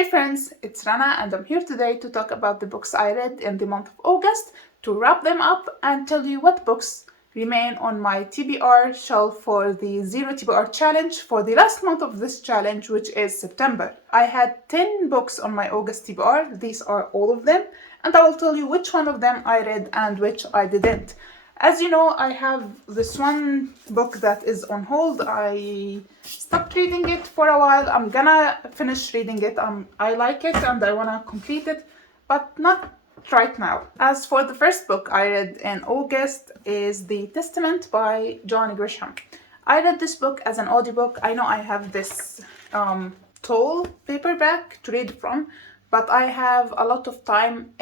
Hey friends, it's Rana and I'm here today to talk about the books I read in the month of August, to wrap them up and tell you what books remain on my TBR shelf for the Zero TBR challenge for the last month of this challenge, which is September. I had 10 books on my August TBR, these are all of them, and I will tell you which one of them I read and which I didn't. As you know, I have this one book that is on hold. I stopped reading it for a while. I'm gonna finish reading it. I like it and I wanna complete it, but not right now. As for the first book I read in August is The Testament by John Grisham. I read this book as an audiobook. I know I have this tall paperback to read from, but I have a lot of time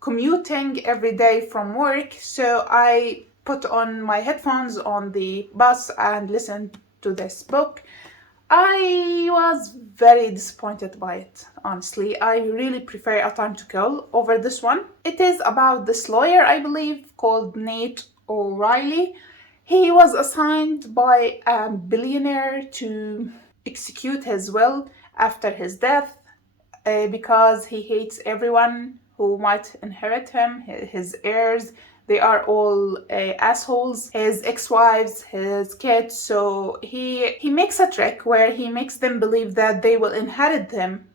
commuting every day from work, so I put on my headphones on the bus and listened to this book. I was very disappointed by it, honestly. I really prefer A Time to Kill over this one. It is about this lawyer, I believe, called Nate O'Reilly. He was assigned by a billionaire to execute his will after his death, because he hates everyone who might inherit him, his heirs. They are all assholes, his ex-wives, his kids. So he makes a trick where he makes them believe that they will inherit him,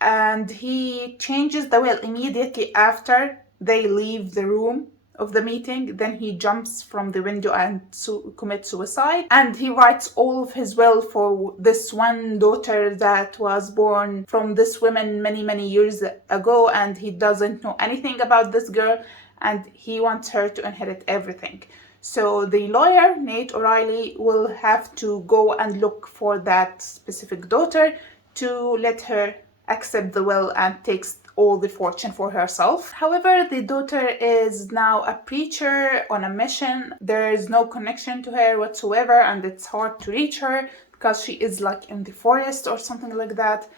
and he changes the will immediately after they leave the room of the meeting. Then he jumps from the window and commits suicide, and he writes all of his will for this one daughter that was born from this woman many years ago, and he doesn't know anything about this girl, and he wants her to inherit everything. So the lawyer, Nate O'Reilly, will have to go and look for that specific daughter to let her accept the will and takes all the fortune for herself. However, the daughter is now a preacher on a mission. There is no connection to her whatsoever, and it's hard to reach her because she is like in the forest or something like that.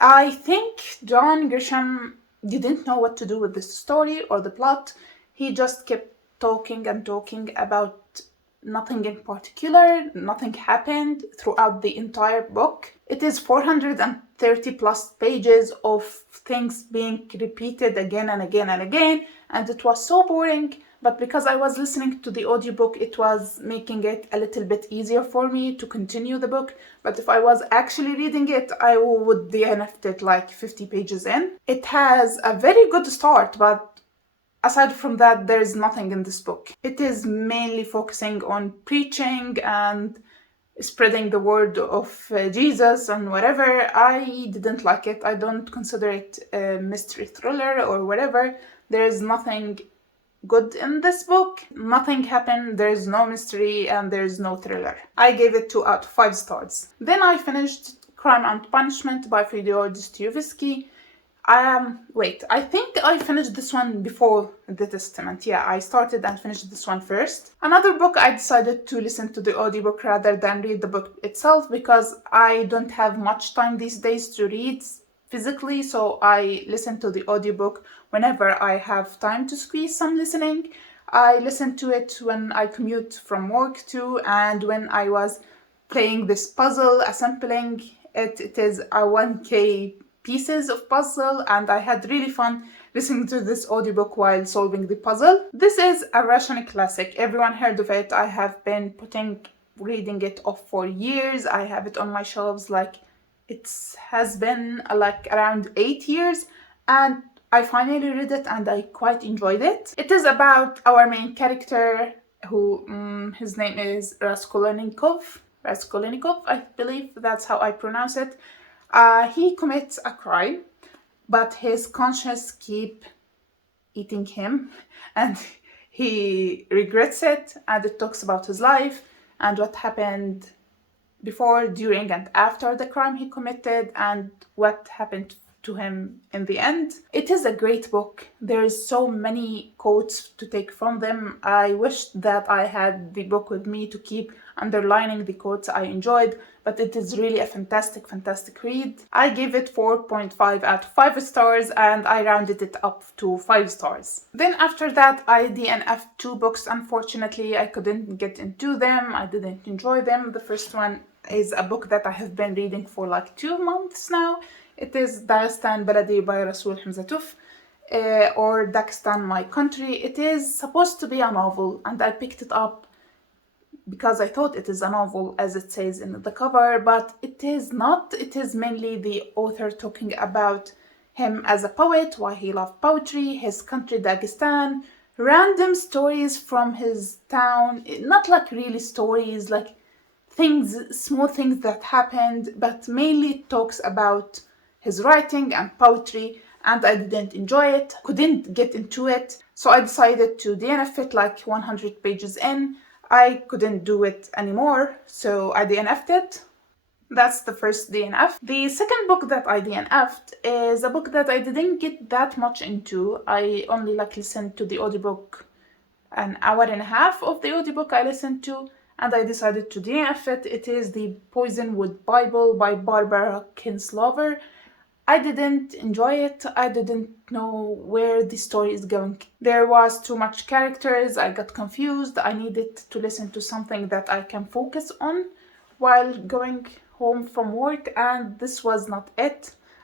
I think John Grisham didn't know what to do with this story or the plot. He just kept talking and talking about nothing in particular. Nothing happened throughout the entire book. It is 430 plus pages of things being repeated again and again and again, and it was so boring. But because I was listening to the audiobook, it was making it a little bit easier for me to continue the book. But if I was actually reading it, I would DNF'd it like 50 pages in. It has a very good start, but aside from that, there's nothing in this book. It is mainly focusing on preaching and spreading the word of Jesus and whatever. I didn't like it. I don't consider it a mystery thriller or whatever. There's nothing good in this book. Nothing happened. There's no mystery and there's no thriller. I gave it 2 out of 5 stars. Then I finished Crime and Punishment by Fyodor Dostoevsky. I think I finished this one before The Testament. Yeah, I started and finished this one first. Another book I decided to listen to the audiobook rather than read the book itself, because I don't have much time these days to read physically, so I listen to the audiobook whenever I have time to squeeze some listening. I listen to it when I commute from work too, and when I was playing this puzzle, assembling it. It is a 1K pieces of puzzle, and I had really fun listening to this audiobook while solving the puzzle. This is a Russian classic. Everyone heard of it. I have been reading it off for years. I have it on my shelves like it has been like around 8 years, and I finally read it and I quite enjoyed it. It is about our main character who, his name is Raskolnikov, I believe that's how I pronounce it. He commits a crime, but his conscience keep eating him, and he regrets it, and it talks about his life and what happened before, during, and after the crime he committed, and what happened to him in the end. It is a great book. There's so many quotes to take from them. I wish that I had the book with me to keep underlining the quotes I enjoyed, but it is really a fantastic read. I gave it 4.5 out of 5 stars, and I rounded it up to 5 stars. Then after that, I DNF'd 2 books. Unfortunately, I couldn't get into them. I didn't enjoy them. The first one is a book that I have been reading for like 2 months now. It is Dagestan بلدي by Rasul Hamzatouf, or Dagestan My Country. It is supposed to be a novel, and I picked it up because I thought it is a novel, as it says in the cover, but it is not. It is mainly the author talking about him as a poet, why he loved poetry, his country Dagestan, random stories from his town, not like really stories, like things, small things that happened, but mainly it talks about his writing and poetry, and I didn't enjoy it, couldn't get into it, so I decided to DNF it like 100 pages in. I couldn't do it anymore, so I DNF'd it. That's the first DNF. The second book that I DNF'd is a book that I didn't get that much into. I only listened to the audiobook, an hour and a half of the audiobook I listened to, and I decided to DNF it. It is the Poisonwood Bible by Barbara Kinslover. I didn't enjoy it. I didn't know where the story is going. There was too much characters. I got confused. I needed to listen to something that I can focus on while going home from work, and this was not it.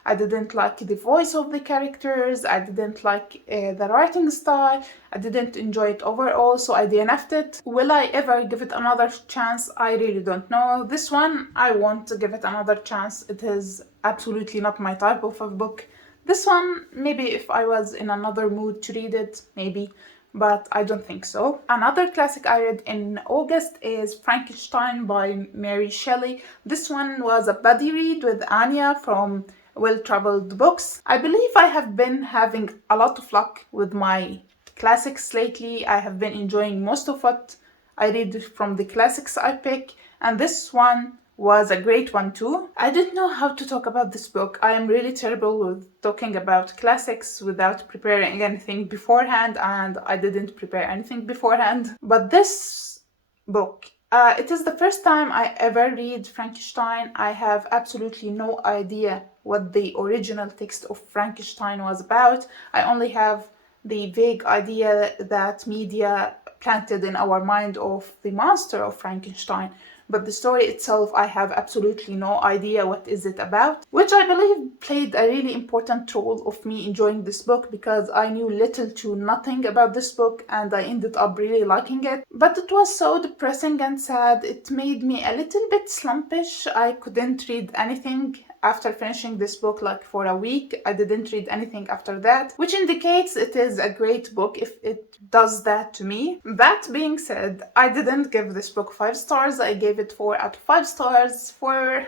I didn't like the voice of the characters. I didn't like the writing style. I didn't enjoy it overall, so I DNF'd it. Will I ever give it another chance? I really don't know. This one, I want to give it another chance. It is absolutely not my type of a book. This one, maybe if I was in another mood to read it, maybe, but I don't think so. Another classic I read in August is Frankenstein by Mary Shelley. This one was a buddy read with Anya from Well-Traveled Books. I believe I have been having a lot of luck with my classics lately. I have been enjoying most of what I read from the classics I pick, and this one was a great one too. I didn't know how to talk about this book. I am really terrible with talking about classics without preparing anything beforehand, and I didn't prepare anything beforehand. But this book, it is the first time I ever read Frankenstein. I have absolutely no idea what the original text of Frankenstein was about. I only have the vague idea that media planted in our mind of the monster of Frankenstein. But the story itself, I have absolutely no idea what is it about, which I believe played a really important role of me enjoying this book, because I knew little to nothing about this book and I ended up really liking it. But it was so depressing and sad. It made me a little bit slumpish. I couldn't read anything after finishing this book for a week. I didn't read anything after that, which indicates it is a great book if it does that to me. That being said, I didn't give this book 5 stars. I gave it 4 out of 5 stars for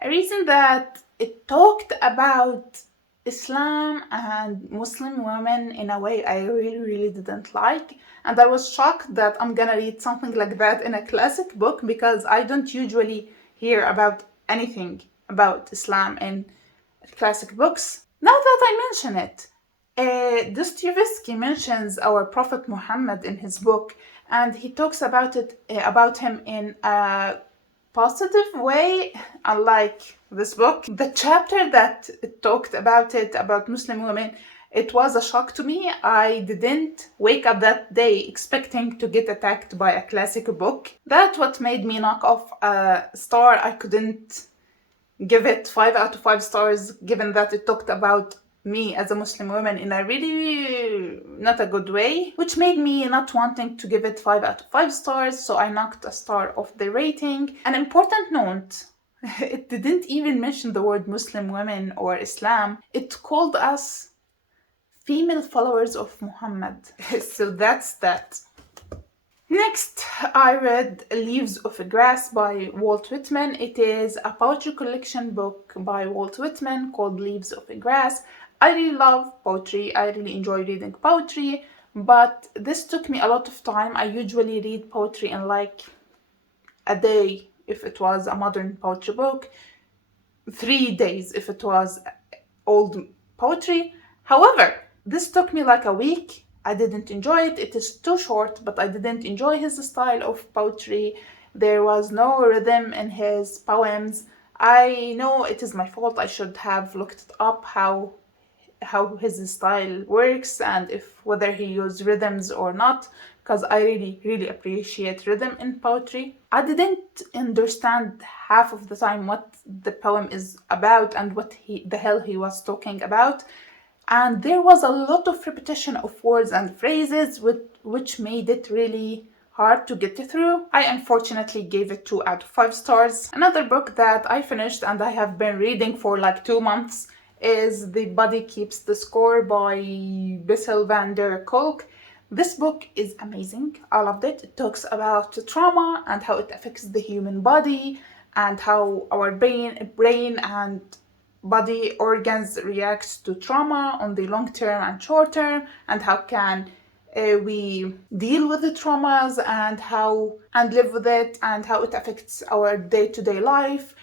a reason that it talked about Islam and Muslim women in a way I really didn't like, and I was shocked that I'm gonna read something like that in a classic book, because I don't usually hear about anything about Islam in classic books. Now that I mention it, Dostoevsky mentions our Prophet Muhammad in his book, and he talks about him in a positive way, unlike this book. The chapter that talked about Muslim women, it was a shock to me. I didn't wake up that day expecting to get attacked by a classic book. That's what made me knock off a star. I couldn't give it 5 out of 5 stars, given that it talked about me as a Muslim woman in a really not a good way, which made me not wanting to give it 5 out of 5 stars, so I knocked a star off the rating. An important note, it didn't even mention the word Muslim women or Islam. It called us female followers of Muhammad. So that's that. Next, I read Leaves of Grass by Walt Whitman. It is a poetry collection book by Walt Whitman called Leaves of Grass. I really love poetry. I really enjoy reading poetry, but this took me a lot of time. I usually read poetry in a day if it was a modern poetry book, 3 days if it was old poetry. However, this took me a week. I didn't enjoy it. It is too short, but I didn't enjoy his style of poetry. There was no rhythm in his poems. I know it is my fault. I should have looked up how his style works and whether he used rhythms or not, because I really appreciate rhythm in poetry. I didn't understand half of the time what the poem is about and what the hell he was talking about. And there was a lot of repetition of words and phrases which made it really hard to get through. I unfortunately gave it 2 out of 5 stars. Another book that I finished and I have been reading for like 2 months is The Body Keeps the Score by Bessel van der Kolk. This book is amazing. I loved it. It talks about trauma and how it affects the human body and how our brain and body organs react to trauma on the long term and short term, and how can we deal with the traumas and live with it, and how it affects our day-to-day life,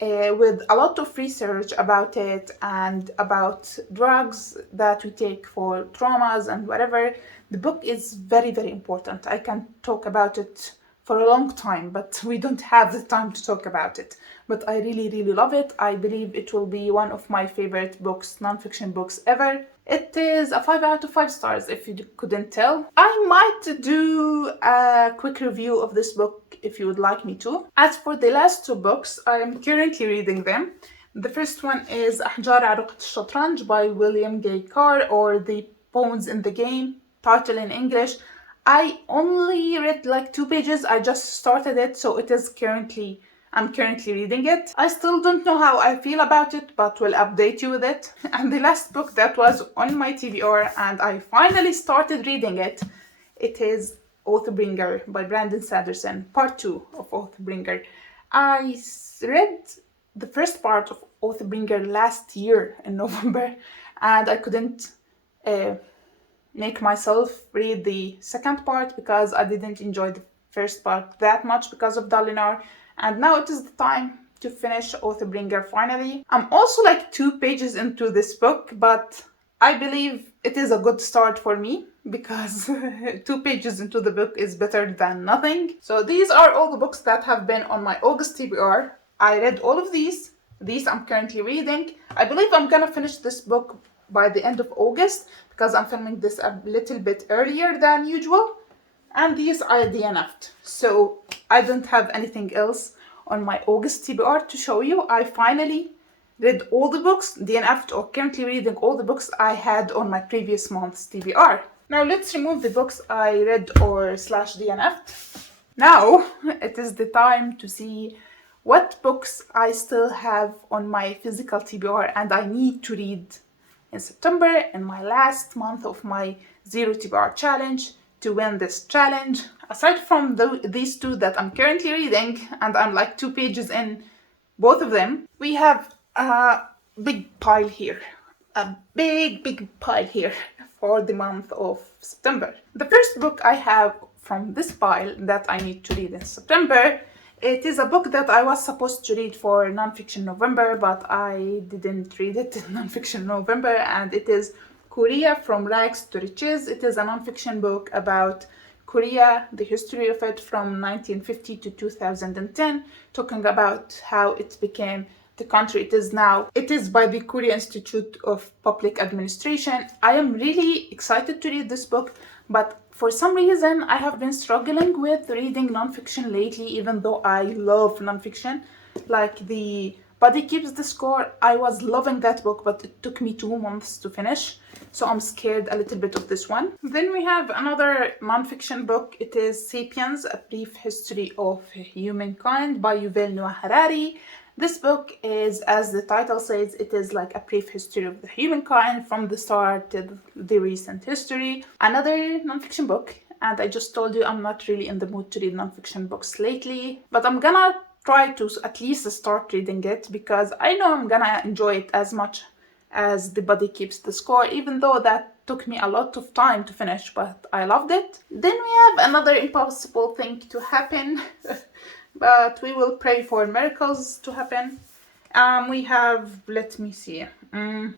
with a lot of research about it and about drugs that we take for traumas and whatever. The book is very important. I can talk about it for a long time, but we don't have the time to talk about it. But I really love it. I believe it will be one of my favorite books, non-fiction books ever. It is a 5 out of 5 stars, if you couldn't tell. I might do a quick review of this book if you would like me to. As for the last 2 books, I am currently reading them. The first one is أحجار رقعة الشطرنج by William Gay Carr, or The Pawns in the Game, title in English. I only read like 2 pages. I just started it, so I'm currently reading it. I still don't know how I feel about it, but will update you with it. And the last book that was on my TBR and I finally started reading it, it is Oathbringer by Brandon Sanderson, part 2 of Oathbringer. I read the first part of Oathbringer last year in November, and I couldn't make myself read the second part because I didn't enjoy the first part that much because of Dalinar. And now it is the time to finish Oathbringer finally. I'm also like 2 pages into this book, but I believe it is a good start for me because 2 pages into the book is better than nothing. So these are all the books that have been on my August TBR. I read all of these. These I'm currently reading. I believe I'm gonna finish this book by the end of August because I'm filming this a little bit earlier than usual. And these I DNF'd, so I don't have anything else on my August TBR to show you. I finally read all the books, DNF'd, or currently reading all the books I had on my previous month's TBR. Now let's remove the books I read or /DNF'd. Now it is the time to see what books I still have on my physical TBR and I need to read in September, in my last month of my 0 TBR challenge, to win this challenge. Aside from these 2 that I'm currently reading, and I'm like 2 pages in both of them, we have a big pile here. A big pile here for the month of September. The first book I have from this pile that I need to read in September, it is a book that I was supposed to read for Nonfiction November, but I didn't read it in Nonfiction November, and it is Korea from Rags to Riches. It is a nonfiction book about Korea, the history of it from 1950 to 2010, talking about how it became the country it is now. It is by the Korea Institute of Public Administration. I am really excited to read this book, but for some reason I have been struggling with reading nonfiction lately, even though I love nonfiction. Like The Body Keeps the Score, I was loving that book, but it took me 2 months to finish, so I'm scared a little bit of this one. Then we have another nonfiction book. It is Sapiens, A Brief History of Humankind by Yuval Noah Harari. This book is, as the title says, it is like a brief history of the humankind from the start to the recent history. Another nonfiction book, and I just told you I'm not really in the mood to read nonfiction books lately, but I'm gonna try to at least start reading it because I know I'm gonna enjoy it as much as The Body Keeps the Score, even though that took me a lot of time to finish, but I loved it. Then we have another impossible thing to happen, but we will pray for miracles to happen. We have, let me see,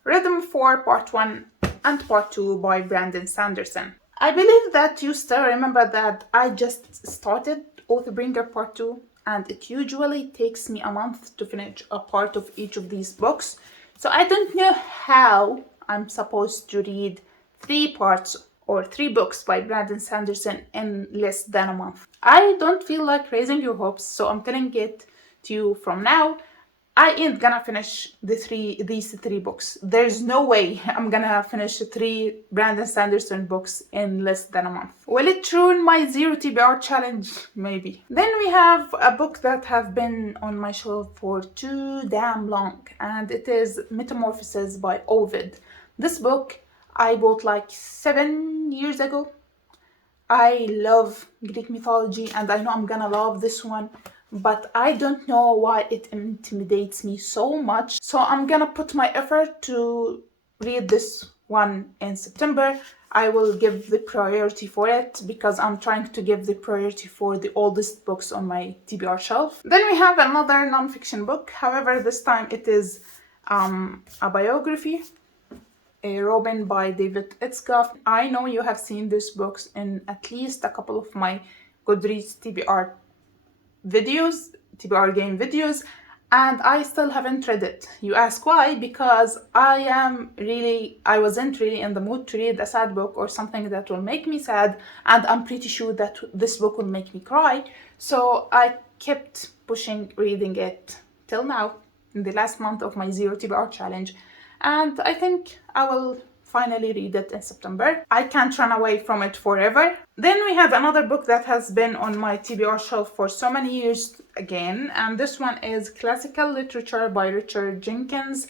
Rhythm 4 Part 1 and Part 2 by Brandon Sanderson. I believe that you still remember that I just started Oathbringer Part 2, and it usually takes me a month to finish a part of each of these books. So I don't know how I'm supposed to read 3 parts or 3 books by Brandon Sanderson in less than a month. I don't feel like raising your hopes, so I'm telling it to you from now. I ain't gonna finish these three books. There's no way I'm gonna finish 3 Brandon Sanderson books in less than a month. Will it ruin my 0 TBR challenge? Maybe. Then we have a book that have been on my shelf for too damn long, and it is Metamorphoses by Ovid. This book I bought like 7 years ago. I love Greek mythology and I know I'm gonna love this one, but I don't know why it intimidates me so much. So I'm gonna put my effort to read this one in September. I will give the priority for it because I'm trying to give the priority for the oldest books on my TBR shelf. Then we have another non-fiction book. However, this time it is a biography, A Robin by David Itzkoff. I know you have seen these books in at least a couple of my Goodreads TBR videos, TBR game videos, and I still haven't read it. You ask why? Because I wasn't really in the mood to read a sad book or something that will make me sad, and I'm pretty sure that this book will make me cry. So I kept pushing reading it till now, in the last month of my 0 TBR challenge, and I think I will finally read it in September. I can't run away from it forever. Then we have another book that has been on my TBR shelf for so many years again, and this one is Classical Literature by Richard Jenkins,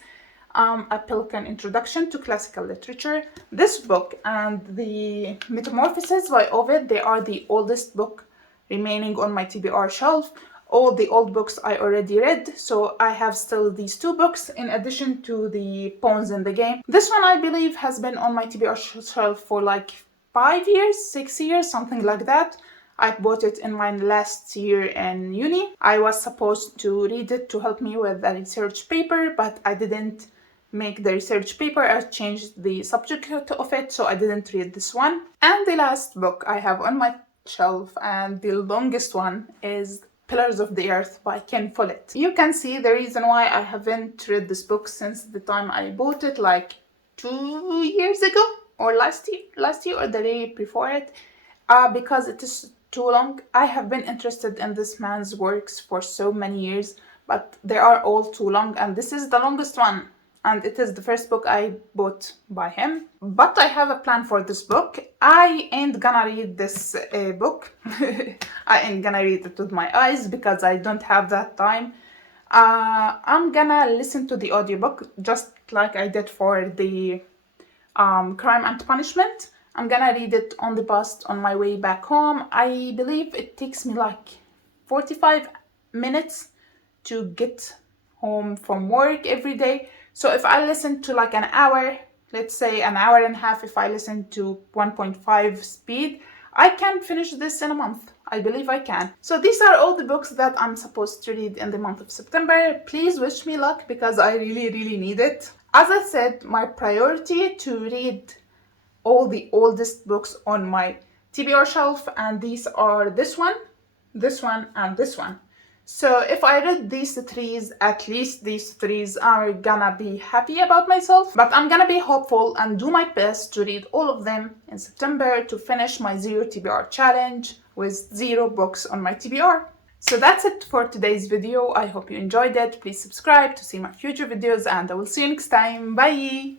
A Pelican Introduction to Classical Literature. This book and the Metamorphoses by Ovid, they are the oldest book remaining on my TBR shelf. All the old books I already read, so I have still these 2 books in addition to the Pawns in the Game. This one I believe has been on my TBR shelf for like 5 years, 6 years, something like that. I bought it in my last year in uni. I was supposed to read it to help me with a research paper, but I didn't make the research paper. I changed the subject of it, so I didn't read this one. And the last book I have on my shelf, and the longest one, is Pillars of the Earth by Ken Follett. You can see the reason why I haven't read this book since the time I bought it, like 2 years ago, or last year or the day before it, because it is too long. I have been interested in this man's works for so many years, but they are all too long, and this is the longest one. And it is the first book I bought by him. But I have a plan for this book. I ain't gonna read this book. I ain't gonna read it with my eyes because I don't have that time. I'm gonna listen to the audiobook just like I did for the Crime and Punishment. I'm gonna read it on the bus on my way back home. I believe it takes me like 45 minutes to get home from work every day. So if I listen to like an hour, let's say an hour and a half, if I listen to 1.5 speed, I can finish this in a month. I believe I can. So these are all the books that I'm supposed to read in the month of September. Please wish me luck because I really need it. As I said, my priority to read all the oldest books on my TBR shelf, and these are this one, and this one. So if I read these 3, at least these 3, I'm gonna be happy about myself. But I'm gonna be hopeful and do my best to read all of them in September to finish my 0 TBR challenge with 0 books on my TBR. So that's it for today's video. I hope you enjoyed it. Please subscribe to see my future videos, and I will see you next time. Bye!